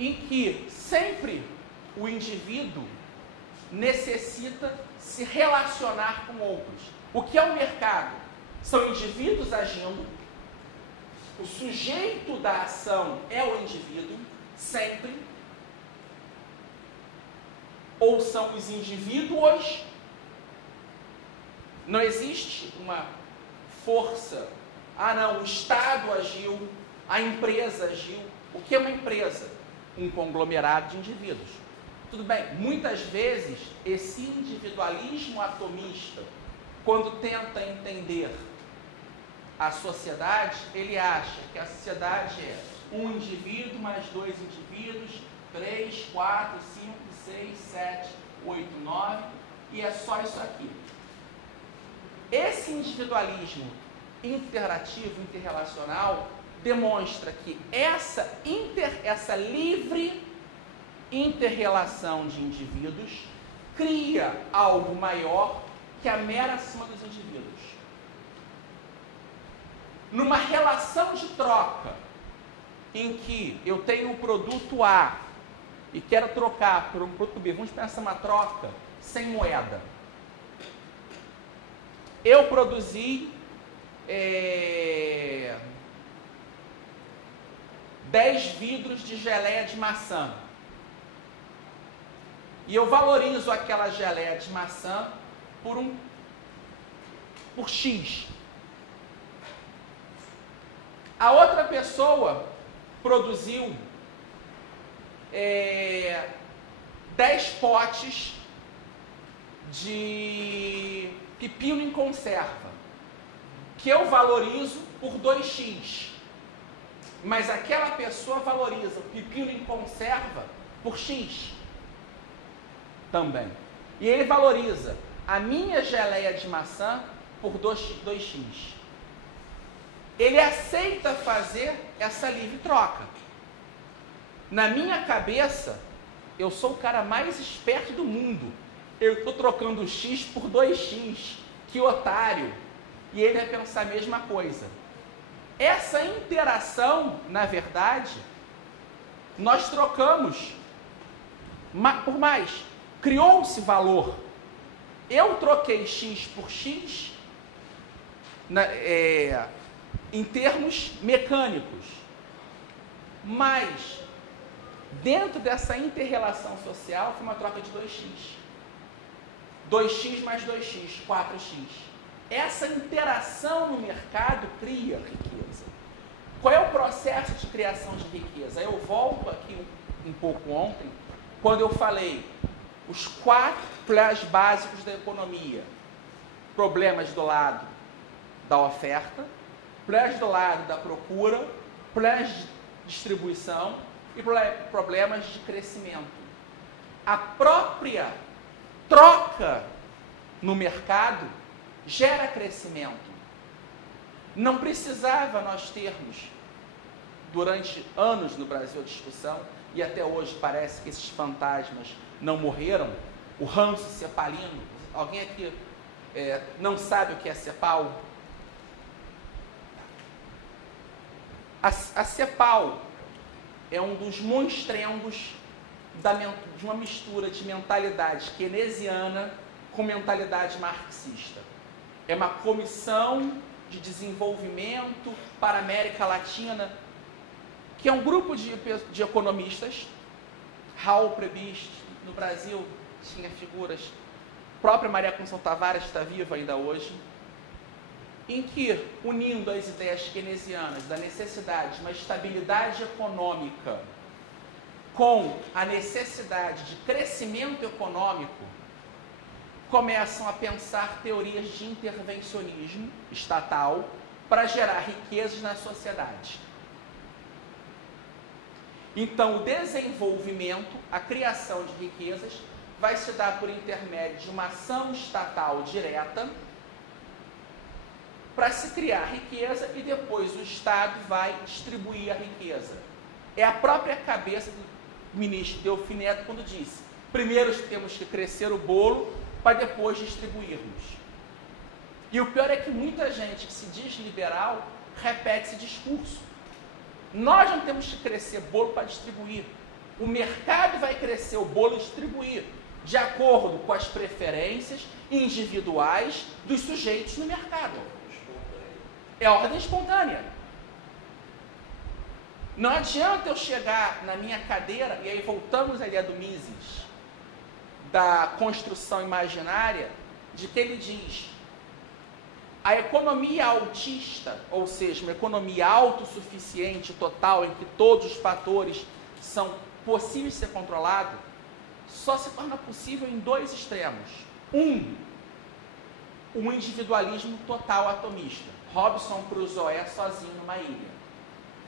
em que sempre o indivíduo necessita se relacionar com outros. O que é o mercado? São indivíduos agindo, o sujeito da ação é o indivíduo, sempre, ou são os indivíduos. Não existe uma força, não, o Estado agiu, a empresa agiu. O que é uma empresa? Um conglomerado de indivíduos. Tudo bem, muitas vezes esse individualismo atomista, quando tenta entender a sociedade, ele acha que a sociedade é um indivíduo mais dois indivíduos, 3, 4, 5, 6, 7, 8, 9, e é só isso aqui. Esse individualismo interativo, interrelacional, demonstra que essa livre inter-relação de indivíduos cria algo maior que a mera soma dos indivíduos. Numa relação de troca, em que eu tenho o produto A e quero trocar por um produto B, vamos pensar uma troca sem moeda. Eu produzi 10 vidros de geleia de maçã. E eu valorizo aquela geleia de maçã por X. A outra pessoa produziu 10 potes de pepino em conserva, que eu valorizo por 2x. Mas aquela pessoa valoriza o pepino em conserva por X também. E ele valoriza a minha geleia de maçã por 2x. Ele aceita fazer essa livre troca. Na minha cabeça, eu sou o cara mais esperto do mundo. Eu estou trocando X por 2x. Que otário. E ele vai pensar a mesma coisa. Essa interação, na verdade, nós trocamos por mais. Criou-se valor. Eu troquei X por X em termos mecânicos. Mas, dentro dessa inter-relação social, foi uma troca de 2x. 2x mais 2x, 4x. Essa interação no mercado cria riqueza. Qual é o processo de criação de riqueza? Eu volto aqui um pouco ontem, quando eu falei os 4 pilares básicos da economia. Problemas do lado da oferta, problemas do lado da procura, problemas de distribuição e problemas de crescimento. A própria troca no mercado gera crescimento. Não precisava nós termos, durante anos no Brasil, a discussão, e até hoje parece que esses fantasmas não morreram, o ranço cepalino. Alguém aqui não sabe o que é cepal? A cepal é um dos monstrengos de uma mistura de mentalidade keynesiana com mentalidade marxista. É uma comissão de desenvolvimento para a América Latina, que é um grupo de economistas. Raul Prebisch, no Brasil, tinha figuras. A própria Maria Conceição Tavares está viva ainda hoje, em que, unindo as ideias keynesianas da necessidade de uma estabilidade econômica com a necessidade de crescimento econômico, começam a pensar teorias de intervencionismo estatal para gerar riquezas na sociedade. Então, o desenvolvimento, a criação de riquezas, vai se dar por intermédio de uma ação estatal direta para se criar riqueza e depois o Estado vai distribuir a riqueza. É a própria cabeça do ministro Delfim Neto quando disse: primeiro temos que crescer o bolo para depois distribuirmos. E o pior é que muita gente que se diz liberal repete esse discurso. Nós não temos que crescer bolo para distribuir. O mercado vai crescer, o bolo distribuir, de acordo com as preferências individuais dos sujeitos no mercado. É ordem espontânea. Não adianta eu chegar na minha cadeira, e aí voltamos à ideia do Mises, da construção imaginária, de que ele diz: a economia autista, ou seja, uma economia autossuficiente total, em que todos os fatores são possíveis de ser controlados, só se torna possível em dois extremos. Um individualismo total atomista. Robinson Crusoe sozinho numa ilha.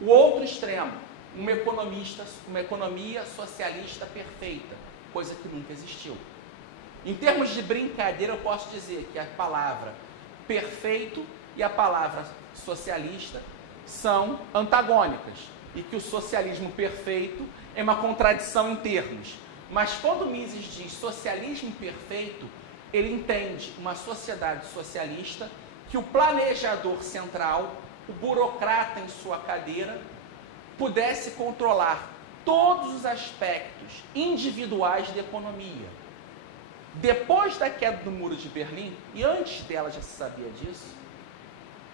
O outro extremo, uma economia socialista perfeita, coisa que nunca existiu. Em termos de brincadeira, eu posso dizer que a palavra perfeito e a palavra socialista são antagônicas, e que o socialismo perfeito é uma contradição em termos. Mas quando Mises diz socialismo perfeito, ele entende uma sociedade socialista que o planejador central, o burocrata em sua cadeira, pudesse controlar todos os aspectos individuais da economia. Depois da queda do Muro de Berlim, e antes dela já se sabia disso,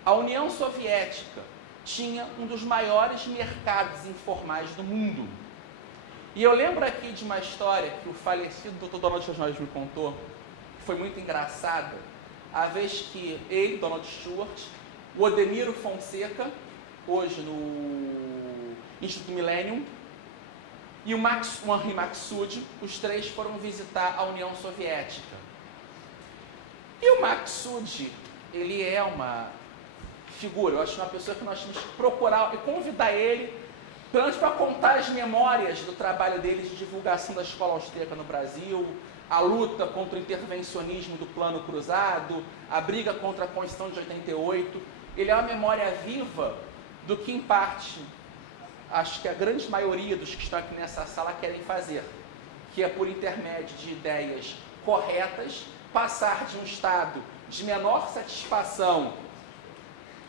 a União Soviética tinha um dos maiores mercados informais do mundo. E eu lembro aqui de uma história que o falecido Dr. Donald Stewart me contou, que foi muito engraçada, a vez que ele, Donald Stewart, o Odemiro Fonseca, hoje no Instituto Millennium, e o Henri Maxud, os três foram visitar a União Soviética. E o Maxud, ele é uma figura, eu acho uma pessoa que nós temos que procurar e convidar ele, pelo menos para contar as memórias do trabalho dele de divulgação da escola austríaca no Brasil, a luta contra o intervencionismo do Plano Cruzado, a briga contra a Constituição de 88. Ele é uma memória viva do que, em parte, acho que a grande maioria dos que estão aqui nessa sala querem fazer, que é, por intermédio de ideias corretas, passar de um estado de menor satisfação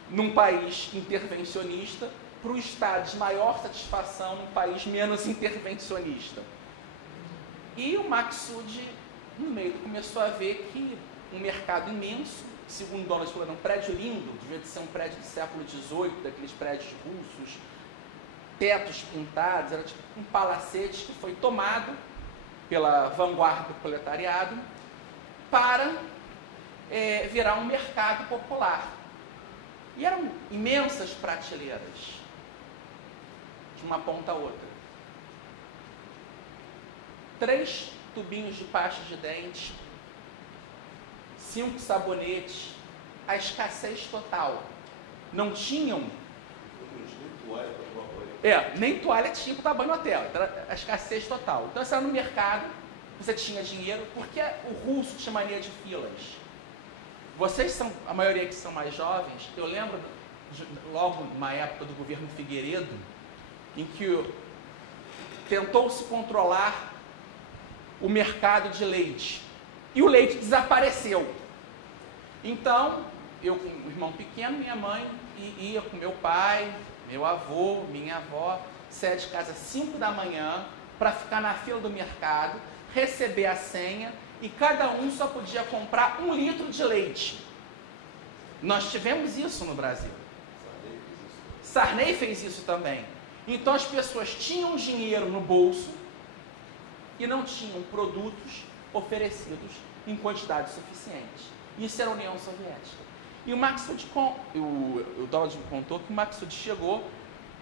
num país intervencionista para um estado de maior satisfação num país menos intervencionista. E o Maxud, no meio, começou a ver que um mercado imenso, segundo Donald falou, era um prédio lindo, devia ser um prédio do século XVIII, daqueles prédios russos, tetos pintados, era tipo um palacete que foi tomado pela vanguarda do proletariado para virar um mercado popular. E eram imensas prateleiras, de uma ponta a outra. 3 tubinhos de pasta de dente, 5 sabonetes, a escassez total. Não tinham... nem toalha tinha para tomar banho no hotel, então a escassez total. Então você era no mercado, você tinha dinheiro, porque o russo tinha mania de filas. Vocês são, a maioria que são mais jovens, eu lembro logo numa época do governo Figueiredo, em que tentou-se controlar o mercado de leite. E o leite desapareceu. Então, eu com um irmão pequeno, minha mãe ia com meu pai, meu avô, minha avó, saia de casa às 5 da manhã para ficar na fila do mercado, receber a senha, e cada um só podia comprar 1 litro de leite. Nós tivemos isso no Brasil. Sarney fez isso também. Então as pessoas tinham dinheiro no bolso e não tinham produtos oferecidos em quantidade suficiente. Isso era a União Soviética. E o Maxud, o Donald me contou que o Maxud chegou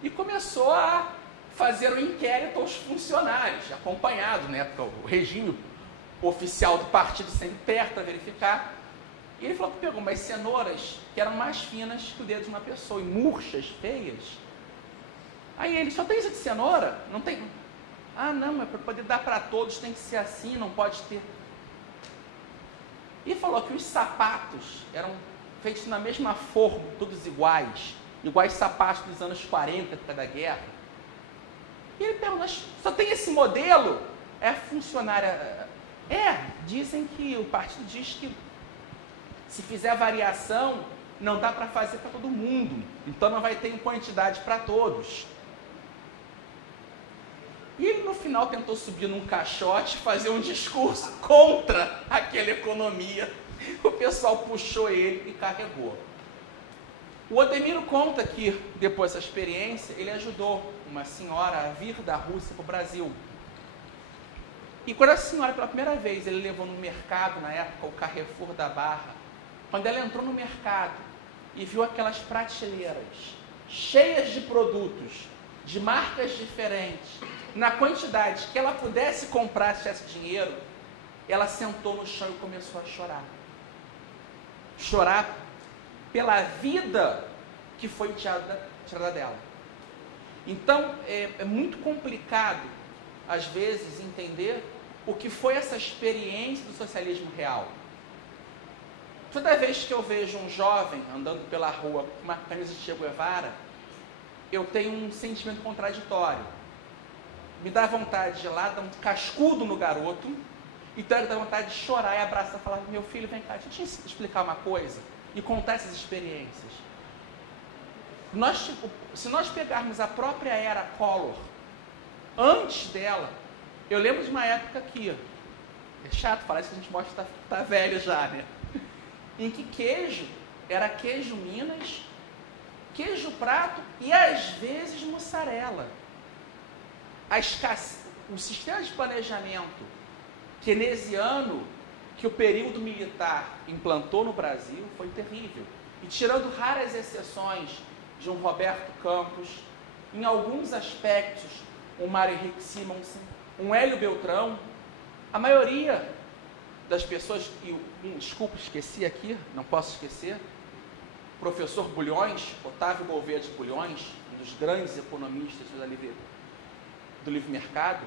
e começou a fazer um inquérito aos funcionários, acompanhado, né, porque o regime oficial do partido sempre perto para verificar. E ele falou que pegou umas cenouras que eram mais finas que o dedo de uma pessoa, e murchas, feias. Aí ele, só tem isso de cenoura? Não tem? Ah, não, mas para poder dar para todos tem que ser assim, não pode ter. E falou que os sapatos eram feitos na mesma forma, todos iguais sapatos dos anos 40, época da guerra. E ele perguntou, só tem esse modelo? É funcionária... dizem que o partido diz que se fizer variação, não dá para fazer para todo mundo. Então não vai ter em quantidade para todos. E ele, no final, tentou subir num caixote e fazer um discurso contra aquela economia. O pessoal puxou ele e carregou. O Odemiro conta que, depois dessa experiência, ele ajudou uma senhora a vir da Rússia para o Brasil. E quando a senhora, pela primeira vez, ele levou no mercado, na época, o Carrefour da Barra, quando ela entrou no mercado e viu aquelas prateleiras cheias de produtos, de marcas diferentes, na quantidade que ela pudesse comprar se tivesse dinheiro, ela sentou no chão e começou a chorar. Chorar pela vida que foi tirada dela. Então, é muito complicado, às vezes, entender o que foi essa experiência do socialismo real. Toda vez que eu vejo um jovem andando pela rua com uma camisa de Che Guevara, eu tenho um sentimento contraditório. Me dá vontade de ir lá, dar um cascudo no garoto, então dá vontade de chorar e abraçar e falar: meu filho, vem cá, deixa eu te explicar uma coisa, e contar essas experiências. Se nós pegarmos a própria era Collor, antes dela, eu lembro de uma época que, é chato falar isso, que a gente mostra que tá velho já, né? Em que queijo era queijo Minas, queijo prato e às vezes mussarela. O sistema de planejamento keynesiano que o período militar implantou no Brasil foi terrível. E tirando raras exceções de um Roberto Campos, em alguns aspectos, um Mário Henrique Simonsen, um Hélio Beltrão, a maioria das pessoas, desculpa, esqueci aqui, não posso esquecer, professor Bulhões, Otávio Gouveia de Bulhões, um dos grandes economistas do livre mercado,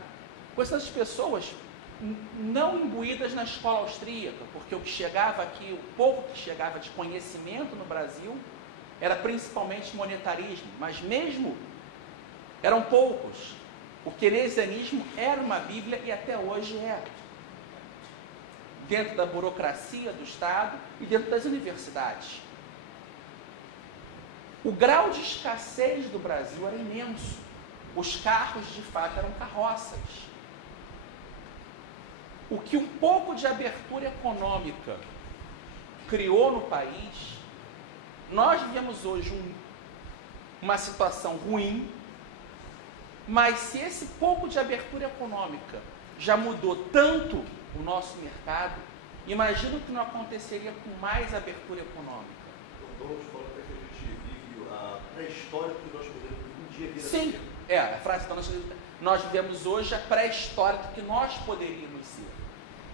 com essas pessoas não imbuídas na escola austríaca, porque o que chegava aqui, o pouco que chegava de conhecimento no Brasil, era principalmente monetarismo, mas mesmo eram poucos. O keynesianismo era uma bíblia e até hoje é. Dentro da burocracia do Estado e dentro das universidades. O grau de escassez do Brasil era imenso. Os carros, de fato, eram carroças. O que um pouco de abertura econômica criou no país, nós vivemos hoje uma situação ruim, mas se esse pouco de abertura econômica já mudou tanto o nosso mercado, imagino que não aconteceria com mais abertura econômica. Então, vamos falar que a gente vive a pré-história que nós podemos um dia vir a Sim, ser. a frase então, nós vivemos hoje a pré-história do que nós poderíamos ser.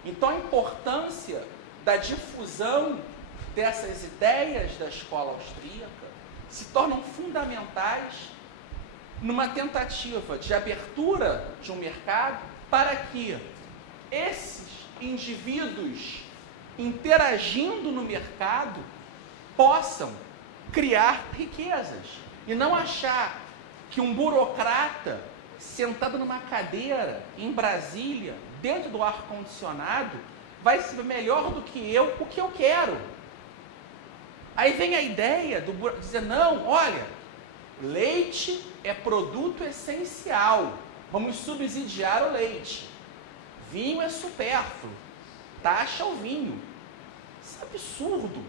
Então, a importância da difusão dessas ideias da escola austríaca se tornam fundamentais numa tentativa de abertura de um mercado para que esses indivíduos interagindo no mercado possam criar riquezas e não achar que um burocrata sentado numa cadeira em Brasília, dentro do ar-condicionado, vai ser melhor do que eu o que eu quero. Aí vem a ideia de dizer: não, olha, leite é produto essencial, vamos subsidiar o leite. Vinho é supérfluo, taxa o vinho. Isso é absurdo.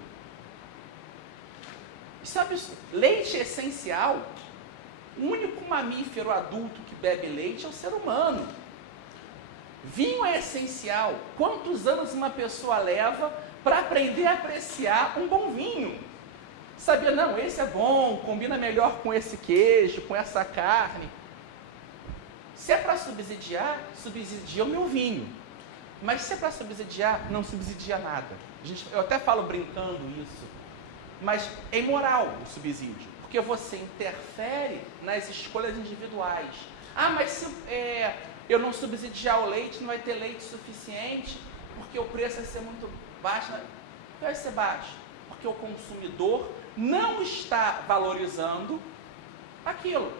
Isso é absurdo. Leite é essencial. O único mamífero adulto que bebe leite é o ser humano. Vinho é essencial. Quantos anos uma pessoa leva para aprender a apreciar um bom vinho? Sabia, não, esse é bom, combina melhor com esse queijo, com essa carne. Se é para subsidiar, subsidia o meu vinho. Mas se é para subsidiar, não subsidia nada. Eu até falo brincando isso, mas é imoral o subsídio, porque você interfere nas escolhas individuais. Ah, mas se eu não subsidiar o leite, não vai ter leite suficiente, porque o preço vai ser muito baixo. Não vai ser baixo, porque o consumidor não está valorizando aquilo.